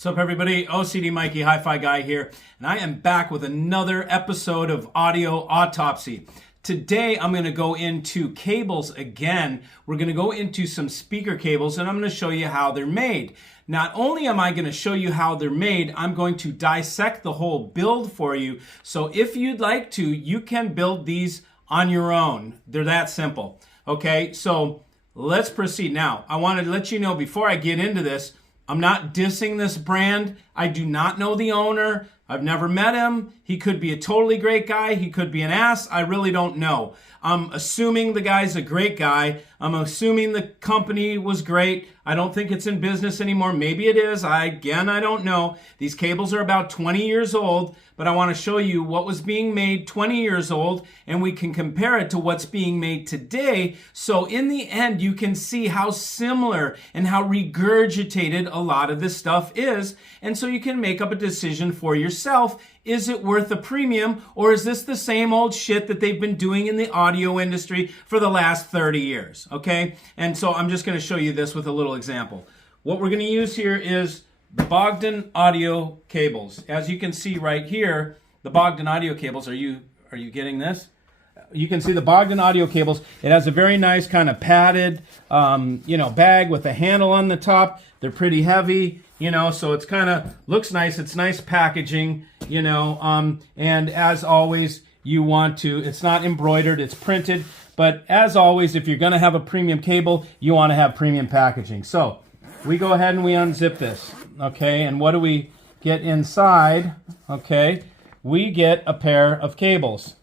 What's up, everybody? OCD Mikey, Hi-Fi Guy here, and I am back with another episode of Audio Autopsy. Today, I'm going to go into cables again. We're going to go into some speaker cables, and I'm going to show you how they're made. Not only am I going to show you how they're made, I'm going to dissect the whole build for you. So if you'd like to, you can build these on your own. They're that simple. Okay, so let's proceed. Now, I wanted to let you know before I get into this, I'm not dissing this brand. I do not know the owner. I've never met him. He could be a totally great guy. He could be an ass. I really don't know. I'm assuming the guy's a great guy. I'm assuming the company was great. I don't think it's in business anymore. Maybe it is. I don't know. These cables are about 20 years old, but I want to show you what was being made 20 years old, and we can compare it to what's being made today. So in the end, you can see how similar and how regurgitated a lot of this stuff is. And so you can make up a decision for yourself. Is it worth a premium, or is this the same old shit that they've been doing in the audio industry for the last 30 years? Okay? And so I'm just going to show you this with a little example. What we're going to use here is the Bogdan audio cables. As you can see right here, the Bogdan audio cables, are you getting this? You can see the Bogdan audio cables. It has a very nice kind of padded, bag with a handle on the top. They're pretty heavy, so it's kind of looks nice. It's nice packaging, and as always, you want to, it's not embroidered, it's printed. But as always, if you're going to have a premium cable, you want to have premium packaging. So we go ahead and we unzip this, okay? And what do we get inside? Okay, we get a pair of cables.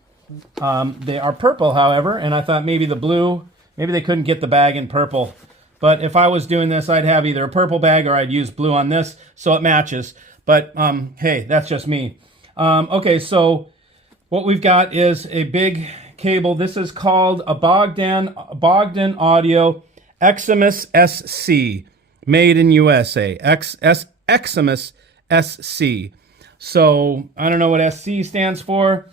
They are purple, however, and I thought maybe the blue, maybe they couldn't get the bag in purple. But if I was doing this, I'd have either a purple bag or I'd use blue on this so it matches. But hey, that's just me. Okay, so what we've got is a big cable. This is called a Bogdan Audio Eximus SC, made in USA. Eximus SC. So I don't know what SC stands for.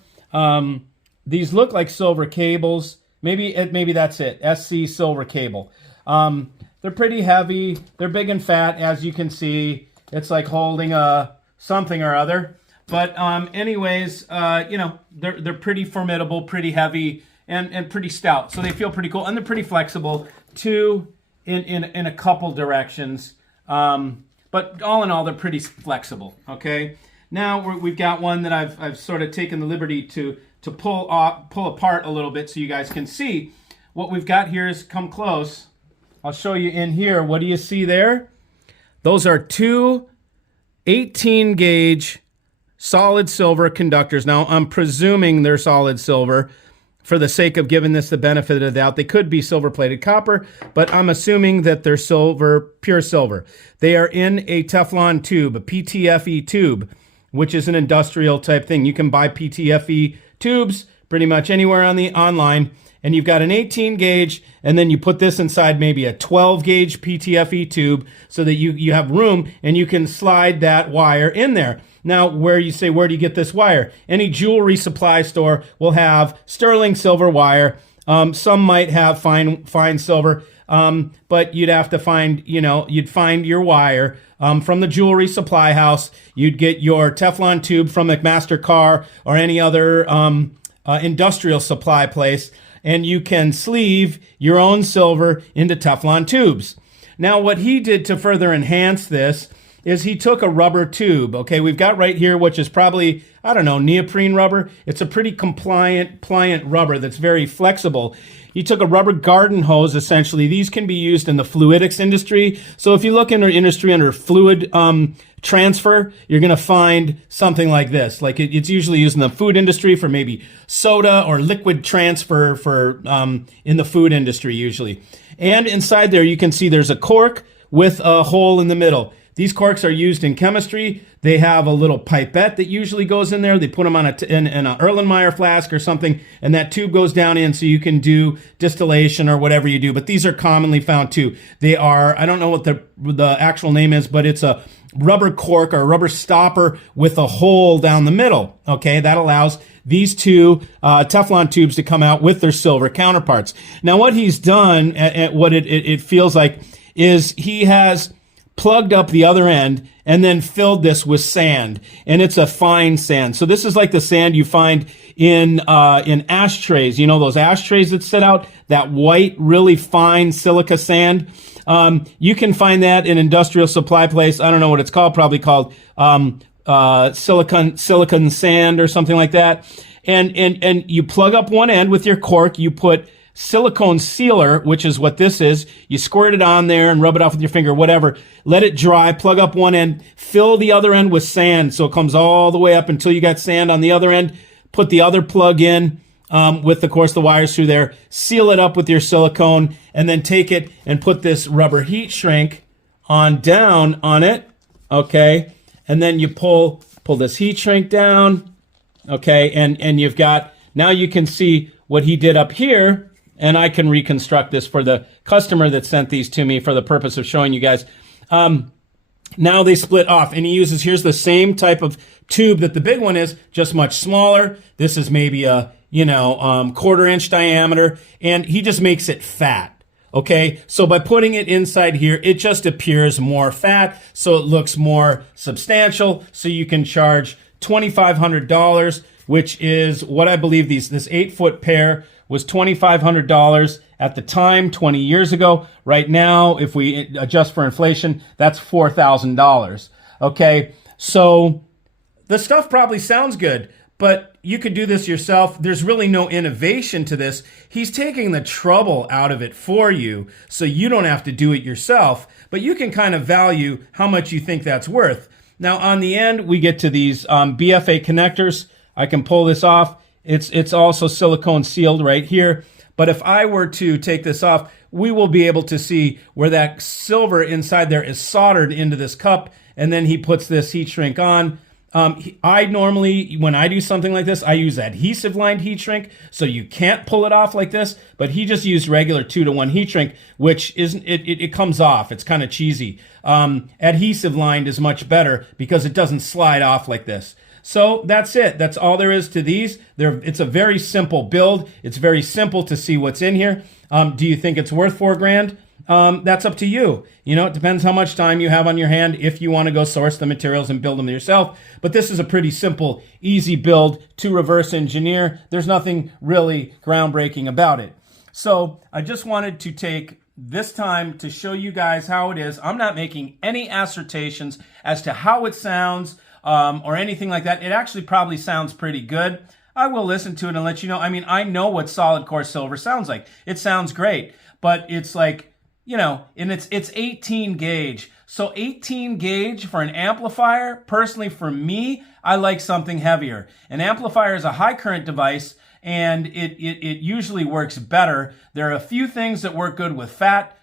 These look like silver cables. Maybe that's it. SC silver cable. They're pretty heavy. They're big and fat, as you can see. It's like holding a something or other. But anyways, they're pretty formidable, pretty heavy, and pretty stout. So they feel pretty cool, and they're pretty flexible too in a couple directions. But all in all, they're pretty flexible. Okay. Now we've got one that I've sort of taken the liberty to pull apart a little bit so you guys can see. What we've got here is, come close. I'll show you in here. What do you see there? Those are two 18-gauge solid silver conductors. Now, I'm presuming they're solid silver for the sake of giving this the benefit of the doubt. They could be silver-plated copper, but I'm assuming that they're silver, pure silver. They are in a Teflon tube, a PTFE tube, which is an industrial type thing. You can buy PTFE tubes pretty much anywhere on the online, and you've got an 18 gauge, and then you put this inside maybe a 12 gauge PTFE tube so that you have room and you can slide that wire in there. Now, where do you get this wire? Any jewelry supply store will have sterling silver wire. Some might have fine silver, but you'd have to find, you'd find your wire from the jewelry supply house. You'd get your Teflon tube from McMaster Carr or any other industrial supply place, and you can sleeve your own silver into Teflon tubes. Now, what he did to further enhance this is he took a rubber tube. Okay, we've got right here, which is probably, neoprene rubber. It's a pretty pliant rubber that's very flexible. He took a rubber garden hose, essentially. These can be used in the fluidics industry. So if you look in our industry under fluid transfer, you're going to find something like this. Like it's usually used in the food industry for maybe soda or liquid transfer for in the food industry usually. And inside there, you can see there's a cork with a hole in the middle. These corks are used in chemistry. They have a little pipette that usually goes in there. They put them on in an Erlenmeyer flask or something, and that tube goes down in so you can do distillation or whatever you do. But these are commonly found too. They are, I don't know what the actual name is, but it's a rubber cork or a rubber stopper with a hole down the middle. Okay, that allows these two Teflon tubes to come out with their silver counterparts. Now, what he's done, what it feels like, is he has plugged up the other end, and then filled this with sand, and it's a fine sand. So this is like the sand you find in ashtrays. You know those ashtrays that sit out, that white, really fine silica sand. You can find that in industrial supply place. I don't know what it's called, probably called silicon sand or something like that. And you plug up one end with your cork. You put silicone sealer, which is what this is. You squirt it on there and rub it off with your finger, whatever. Let it dry, plug up one end, fill the other end with sand so it comes all the way up until you got sand on the other end. Put the other plug in with, of course, the wires through there. Seal it up with your silicone, and then take it and put this rubber heat shrink down on it, okay? And then you pull this heat shrink down, okay? And you've got, now you can see what he did up here. And I can reconstruct this for the customer that sent these to me for the purpose of showing you guys. Now they split off, and he uses, here's the same type of tube that the big one is, just much smaller. This is maybe a, 1/4 inch diameter, and he just makes it fat. Okay, so by putting it inside here, it just appears more fat, so it looks more substantial. So you can charge $2,500, which is what I believe this 8-foot pair was $2,500 at the time, 20 years ago. Right now, if we adjust for inflation, that's $4,000. Okay, so the stuff probably sounds good, but you could do this yourself. There's really no innovation to this. He's taking the trouble out of it for you, so you don't have to do it yourself, but you can kind of value how much you think that's worth. Now, on the end, we get to these BFA connectors. I can pull this off. It's also silicone sealed right here. But if I were to take this off, we will be able to see where that silver inside there is soldered into this cup. And then he puts this heat shrink on. I normally, when I do something like this, I use adhesive lined heat shrink. So you can't pull it off like this. But he just used regular 2-to-1 heat shrink, which isn't, it comes off. It's kind of cheesy. Adhesive lined is much better because it doesn't slide off like this. So that's it. That's all there is to these. It's a very simple build. It's very simple to see what's in here. Do you think it's worth $4,000? That's up to you. It depends how much time you have on your hand if you want to go source the materials and build them yourself. But this is a pretty simple, easy build to reverse engineer. There's nothing really groundbreaking about it. So I just wanted to take this time to show you guys how it is. I'm not making any assertions as to how it sounds, or anything like that. It actually probably sounds pretty good. I will listen to it and let you know. I mean, I know what solid core silver sounds like. It sounds great, but it's like, and it's 18 gauge. So 18 gauge for an amplifier, personally for me, I like something heavier. An amplifier is a high current device, and it usually works better. There are a few things that work good with fat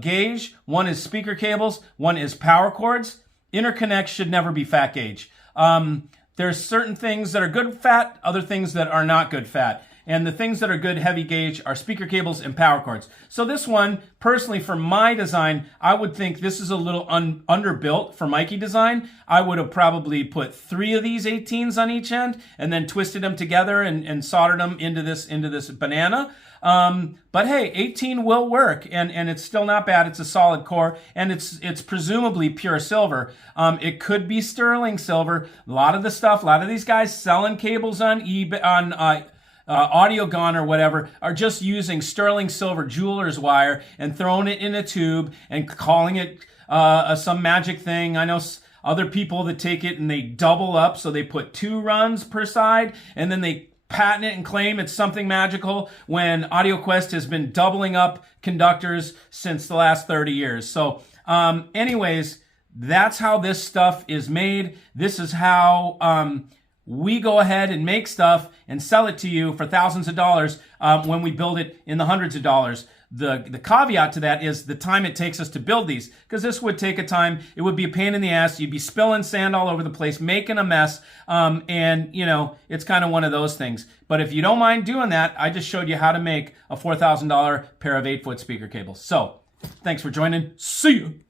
gauge. One is speaker cables, one is power cords. Interconnects should never be fat gauge. There's certain things that are good fat, other things that are not good fat. And the things that are good heavy gauge are speaker cables and power cords. So this one, personally, for my design, I would think this is a little underbuilt for Mikey design. I would have probably put 3 of these 18s on each end and then twisted them together and soldered them into this banana. But hey, 18 will work, and it's still not bad. It's a solid core, and it's presumably pure silver. It could be sterling silver. A lot of these guys selling cables on eBay, on AudioGone or whatever, are just using sterling silver jeweler's wire and throwing it in a tube and calling it some magic thing. I know other people that take it and they double up, so they put 2 runs per side, and then they patent it and claim it's something magical, when AudioQuest has been doubling up conductors since the last 30 years. So anyways, that's how this stuff is made. This is how we go ahead and make stuff and sell it to you for thousands of dollars when we build it in the hundreds of dollars. The caveat to that is the time it takes us to build these, because this would take a time. It would be a pain in the ass. You'd be spilling sand all over the place, making a mess, and it's kind of one of those things. But if you don't mind doing that, I just showed you how to make a $4,000 pair of 8-foot speaker cables. So thanks for joining. See you.